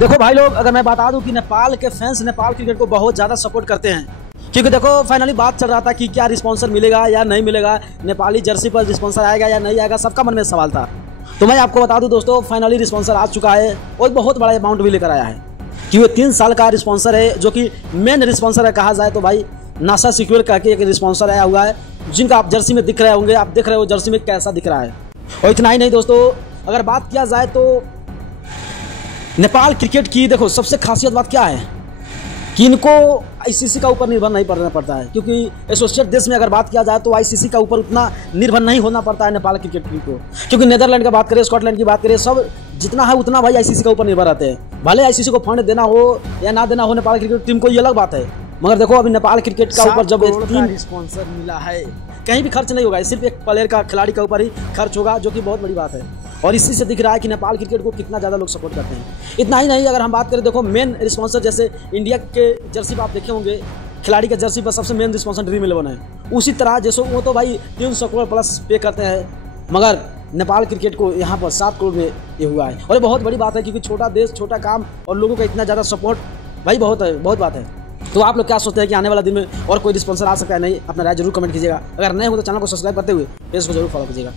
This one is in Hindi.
देखो भाई लोग, अगर मैं बता दूं कि नेपाल के फैंस नेपाल क्रिकेट को बहुत ज़्यादा सपोर्ट करते हैं, क्योंकि देखो फाइनली बात चल रहा था कि क्या रिस्पॉन्सर मिलेगा या नहीं मिलेगा, नेपाली जर्सी पर रिस्पॉन्सर आएगा या नहीं आएगा, सबका मन में सवाल था। तो मैं आपको बता दूं दोस्तों, फाइनली रिस्पॉन्सर आ चुका है और बहुत बड़ा अमाउंट भी लेकर आया है कि वो 3 साल का रिस्पॉन्सर है, जो कि मेन रिस्पॉन्सर है कहा जाए तो भाई नासा सिक्योर का एक रिस्पॉन्सर आया हुआ है, जिनका आप जर्सी में दिख रहे होंगे, आप देख रहे हो जर्सी में कैसा दिख रहा है। और इतना ही नहीं दोस्तों, अगर बात किया जाए तो नेपाल क्रिकेट की देखो सबसे खासियत बात क्या है कि इनको आईसीसी का ऊपर निर्भर नहीं करना पड़ता है, क्योंकि एसोसिएट देश में अगर बात किया जाए तो आईसीसी का ऊपर उतना निर्भर नहीं होना पड़ता है नेपाल क्रिकेट को, क्योंकि नीदरलैंड की बात करें, स्कॉटलैंड की बात करें, सब जितना है उतना भाई आईसीसी का ऊपर निर्भर रहते हैं। भले आईसीसी को फंड देना हो या ना देना हो नेपाल क्रिकेट टीम को, ये अलग बात है, मगर देखो अभी नेपाल क्रिकेट का ऊपर जब 3 स्पॉन्सर मिला है, कहीं भी खर्च नहीं होगा, सिर्फ एक प्लेयर का, खिलाड़ी के ऊपर ही खर्च होगा, जो कि बहुत बड़ी बात है। और इसी से दिख रहा है कि नेपाल क्रिकेट को कितना ज़्यादा लोग सपोर्ट करते हैं। इतना ही नहीं, अगर हम बात करें देखो मेन रिस्पॉन्सर जैसे इंडिया के जर्सी पर आप देखे होंगे, खिलाड़ी के जर्सी पर सबसे मेन रिस्पॉन्सर ड्रीम 11 है, उसी तरह जैसे वो तो भाई 300 करोड़ प्लस पे करते हैं, मगर नेपाल क्रिकेट को यहाँ पर 7 करोड़ में ये हुआ है। और ये बहुत बड़ी बात है, क्योंकि छोटा देश, छोटा काम और लोगों का इतना ज़्यादा सपोर्ट भाई बहुत है, बहुत बात है। तो आप लोग क्या सोचते हैं कि आने वाला दिन में और कोई रिस्पॉन्सर आ सकता है नहीं? अपना राय जरूर कमेंट कीजिएगा। अगर नए हो तो चैनल को सब्सक्राइब करते हुए पेज को जरूर फॉलो कीजिएगा।